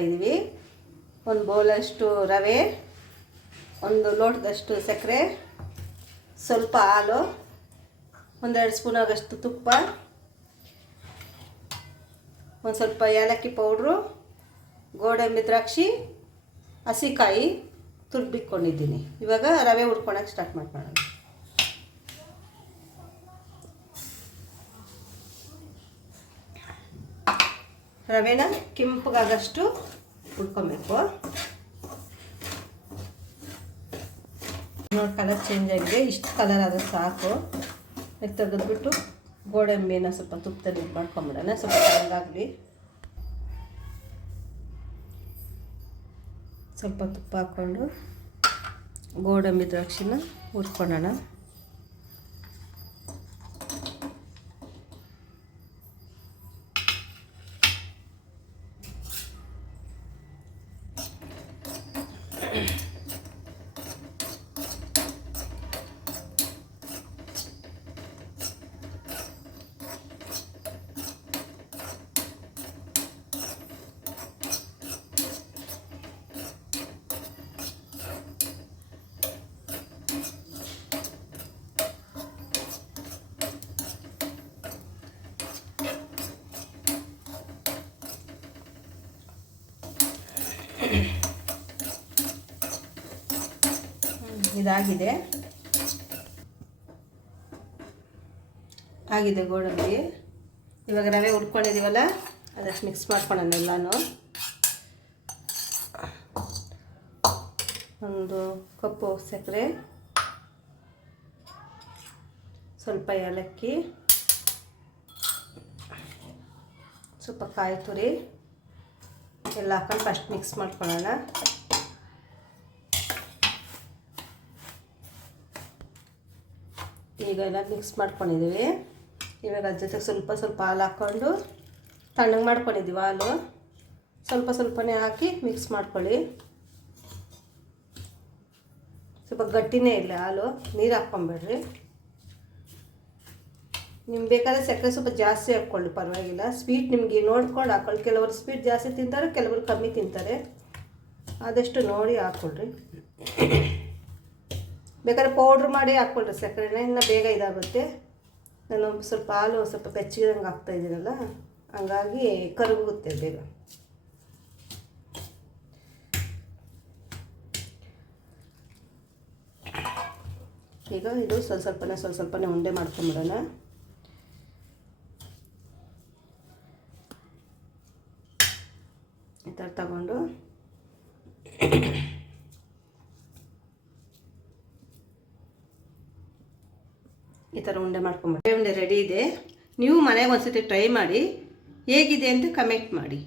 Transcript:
ಹಾಕ್ತಾಯಿದ್ದೀವಿ. ಒಂದು ಬೌಲಷ್ಟು ರವೆ, ಒಂದು ಲೋಟದಷ್ಟು ಸಕ್ಕರೆ, ಸ್ವಲ್ಪ ಹಾಲು, ಒಂದೆರಡು ಸ್ಪೂನ್ ಆಗಷ್ಟು ತುಪ್ಪ, ಒಂದು ಸ್ವಲ್ಪ ಏಲಕ್ಕಿ ಪೌಡ್ರು, ಗೋಡಂಬಿ ದ್ರಾಕ್ಷಿ, ಹಸಿಕಾಯಿ ತುರ್ಬಿಟ್ಕೊಂಡಿದ್ದೀನಿ. ಇವಾಗ ರವೆ ಹುರ್ಕೊಳಕ್ಕೆ ಸ್ಟಾರ್ಟ್ ಮಾಡೋಣ. ರವೆನ ಕೆಂಪಗಾಗಷ್ಟು ಹುರ್ಕೊಬೇಕು. ನೋಡಿ ಕಲರ್ ಚೇಂಜ್ ಆಗಿದೆ. ಇಷ್ಟು ಕಲರ್ ಆದ್ರೆ ಸಾಕು. ತೆಗೆದ್ಬಿಟ್ಟು ಗೋಡಂಬಿನ ಸ್ವಲ್ಪ ತುಪ್ಪದಲ್ಲಿ ಮಾಡ್ಕೊಂಬಿಡೋಣ. ಸ್ವಲ್ಪ ಚೆನ್ನಾಗಾಗಲಿ. ಸ್ವಲ್ಪ ತುಪ್ಪ ಹಾಕ್ಕೊಂಡು ಗೋಡಂಬಿ ದ್ರಾಕ್ಷಿನ ಹುರ್ಕೊಳ್ಳೋಣ. ಇದಾಗಿದೆ ಗೋಡಂಬಿ. ಇವಾಗ ರವೆ ಹುರ್ಕೊಂಡಿದ್ದೀವಲ್ಲ ಅದಷ್ಟು ಮಿಕ್ಸ್ ಮಾಡ್ಕೊಳ್ಳೋಣ ಎಲ್ಲನೂ. ಒಂದು ಕಪ್ಪು ಸಕ್ಕರೆ, ಸ್ವಲ್ಪ ಏಲಕ್ಕಿ, ಸ್ವಲ್ಪ ಕಾಯಿ ತುರಿ ಎಲ್ಲ ಹಾಕೊಂಡು ಫಸ್ಟ್ ಮಿಕ್ಸ್ ಮಾಡ್ಕೊಳ್ಳೋಣ. ಈಗ ಎಲ್ಲ ಮಿಕ್ಸ್ ಮಾಡ್ಕೊಂಡಿದ್ದೀವಿ. ಇವಾಗ ಅದ್ರ ಜೊತೆಗೆ ಸ್ವಲ್ಪ ಹಾಲು ಹಾಕ್ಕೊಂಡು ತಣ್ಣಗೆ ಮಾಡ್ಕೊಂಡಿದ್ದೀವಿ. ಹಾಲು ಸ್ವಲ್ಪನೇ ಹಾಕಿ ಮಿಕ್ಸ್ ಮಾಡ್ಕೊಳ್ಳಿ. ಸ್ವಲ್ಪ ಗಟ್ಟಿನೇ ಇರಲಿ ಹಾಲು, ನೀರು ಹಾಕ್ಕೊಂಬೇಡ್ರಿ. ನಿಮ್ಗೆ ಬೇಕಾದರೆ ಸಕ್ಕರೆ ಸ್ವಲ್ಪ ಜಾಸ್ತಿ ಹಾಕ್ಕೊಳ್ಳಿ, ಪರವಾಗಿಲ್ಲ. ಸ್ವೀಟ್ ನಿಮಗೆ ನೋಡ್ಕೊಂಡು ಹಾಕ್ಕೊಳ್ಳಿ. ಕೆಲವರು ಸ್ವೀಟ್ ಜಾಸ್ತಿ ತಿಂತಾರೆ, ಕೆಲವರು ಕಮ್ಮಿ ತಿಂತಾರೆ. ಆದಷ್ಟು ನೋಡಿ ಹಾಕ್ಕೊಳ್ರಿ. ಬೇಕಾದ್ರೆ ಪೌಡ್ರ್ ಮಾಡಿ ಹಾಕ್ಕೊಳ್ರಿ ಸಕ್ಕರೆನ, ಇನ್ನು ಬೇಗ ಇದಾಗುತ್ತೆ. ನಾನು ಸ್ವಲ್ಪ ಹಾಲು ಸ್ವಲ್ಪ ಬೆಚ್ಚಗಿದಂಗೆ ಹಾಕ್ತಾಯಿದ್ದೀನಲ್ಲ, ಹಂಗಾಗಿ ಕರಗುತ್ತೆ ಬೇಗ. ಈಗ ಇದು ಸ್ವಲ್ಪನೇ ಉಂಡೆ ಮಾಡ್ಕೊಂಬಿಡೋಣ. ಈ ಥರ ತಗೊಂಡು ಈ ಥರ ಉಂಡೆ ಮಾಡ್ಕೊಂಬಿಡಿ. ಉಂಡೆ ರೆಡಿ ಇದೆ. ನೀವು ಮನೆಗೆ ಒಂದ್ಸತಿ ಟ್ರೈ ಮಾಡಿ, ಹೇಗಿದೆ ಅಂತ ಕಮೆಂಟ್ ಮಾಡಿ.